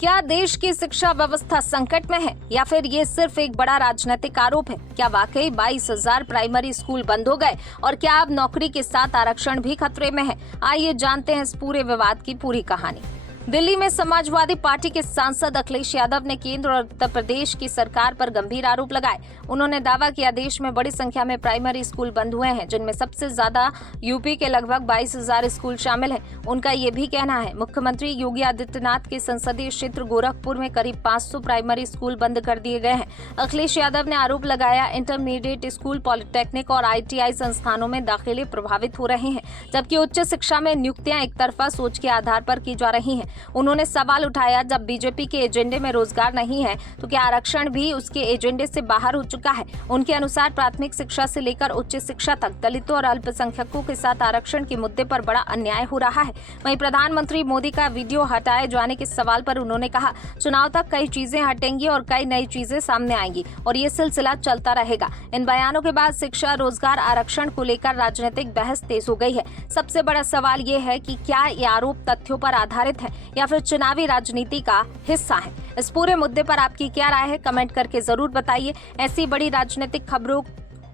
क्या देश की शिक्षा व्यवस्था संकट में है या फिर ये सिर्फ एक बड़ा राजनीतिक आरोप है? क्या वाकई 22,000 प्राइमरी स्कूल बंद हो गए और क्या अब नौकरी के साथ आरक्षण भी खतरे में है? आइए जानते हैं इस पूरे विवाद की पूरी कहानी। दिल्ली में समाजवादी पार्टी के सांसद अखिलेश यादव ने केंद्र और उत्तर प्रदेश की सरकार पर गंभीर आरोप लगाए। उन्होंने दावा किया देश में बड़ी संख्या में प्राइमरी स्कूल बंद हुए हैं, जिनमें सबसे ज्यादा यूपी के लगभग 22,000 स्कूल शामिल हैं। उनका ये भी कहना है मुख्यमंत्री योगी आदित्यनाथ के संसदीय क्षेत्र गोरखपुर में करीब 500 प्राइमरी स्कूल बंद कर दिए गए हैं। अखिलेश यादव ने आरोप लगाया इंटरमीडिएट स्कूल, पॉलिटेक्निक और ITI संस्थानों में दाखिले प्रभावित हो रहे हैं, जबकि उच्च शिक्षा में नियुक्तियां एक तरफा सोच के आधार पर की जा रही हैं। उन्होंने सवाल उठाया, जब बीजेपी के एजेंडे में रोजगार नहीं है तो क्या आरक्षण भी उसके एजेंडे से बाहर हो चुका है? उनके अनुसार प्राथमिक शिक्षा से लेकर उच्च शिक्षा तक दलितों और अल्पसंख्यकों के साथ आरक्षण के मुद्दे पर बड़ा अन्याय हो रहा है। वहीं प्रधानमंत्री मोदी का वीडियो हटाए जाने के सवाल पर उन्होंने कहा, चुनाव तक कई चीजें हटेंगी और कई नई चीजें सामने आएंगी और ये सिलसिला चलता रहेगा। इन बयानों के बाद शिक्षा, रोजगार, आरक्षण को लेकर राजनीतिक बहस तेज हो गई है। सबसे बड़ा सवाल ये है कि क्या ये आरोप तथ्यों पर आधारित है या फिर चुनावी राजनीति का हिस्सा है? इस पूरे मुद्दे पर आपकी क्या राय है? कमेंट करके जरूर बताइए। ऐसी बड़ी राजनीतिक खबरों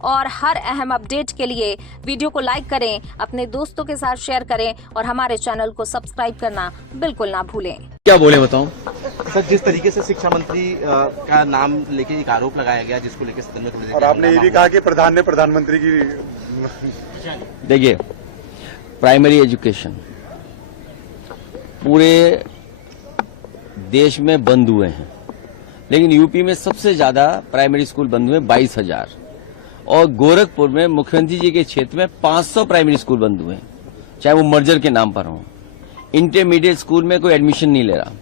और हर अहम अपडेट के लिए वीडियो को लाइक करें, अपने दोस्तों के साथ शेयर करें और हमारे चैनल को सब्सक्राइब करना बिल्कुल ना भूलें। क्या बोले बताऊं? सर, जिस तरीके से शिक्षा मंत्री का नाम लेके एक आरोप लगाया गया, जिसको लेकर सदन में थोड़ी देर और आपने ये भी कहा कि प्रधान ने प्रधानमंत्री की देखिए, प्राइमरी एजुकेशन पूरे देश में बंद हुए हैं, लेकिन यूपी में सबसे ज्यादा प्राइमरी स्कूल बंद हुए 22,000 और गोरखपुर में मुख्यमंत्री जी के क्षेत्र में 500 प्राइमरी स्कूल बंद हुए हैं, चाहे वो मर्जर के नाम पर हो। इंटरमीडिएट स्कूल में कोई एडमिशन नहीं ले रहा,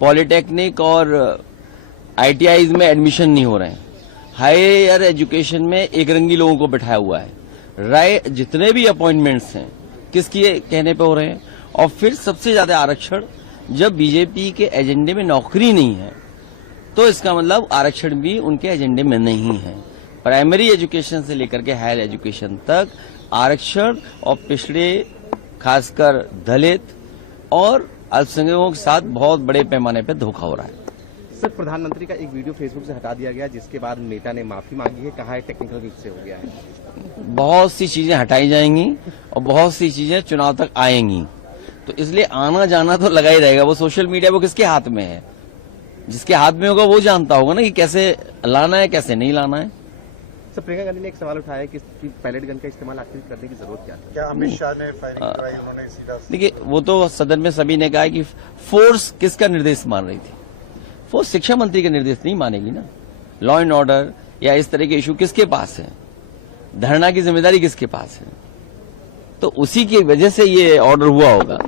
पॉलिटेक्निक और ITIs में एडमिशन नहीं हो रहे हैं, हायर एजुकेशन में एक रंगी लोगों को बैठाया हुआ है। जितने भी अपॉइंटमेंट्स हैं किसके कहने पे हो रहे हैं? और फिर सबसे ज्यादा आरक्षण, जब बीजेपी के एजेंडे में नौकरी नहीं है तो इसका मतलब आरक्षण भी उनके एजेंडे में नहीं है। प्राइमरी एजुकेशन से लेकर के हायर एजुकेशन तक आरक्षण और पिछड़े, खासकर दलित और अल्पसंख्यकों के साथ बहुत बड़े पैमाने पर धोखा हो रहा है। सर, प्रधानमंत्री का एक वीडियो फेसबुक से हटा दिया गया, जिसके बाद नेता ने माफी मांगी है, कहा है टेक्निकल ग्लिच से हो गया है। बहुत सी चीजें हटाई जाएंगी और बहुत सी चीजें चुनाव तक आएंगी, तो इसलिए आना जाना तो लगा ही रहेगा। वो सोशल मीडिया वो किसके हाथ में है? जिसके हाथ में होगा वो जानता होगा ना कि कैसे लाना है, कैसे नहीं लाना है। सर, प्रियंका गांधी ने एक सवाल उठाया कि पैलेट गन का इस्तेमाल आखिर करने की जरूरत क्या है? क्या अमित शाह ने फायरिंग कराई? उन्होंने सीधा देखिए, वो तो सदन में सभी ने कहा कि फोर्स किसका निर्देश मान रही थी? फोर्स शिक्षा मंत्री का निर्देश नहीं मानेगी ना। लॉ एंड ऑर्डर या इस तरह के इशू किसके पास है? धरना की जिम्मेदारी किसके पास है? तो उसी की वजह से ये ऑर्डर हुआ होगा।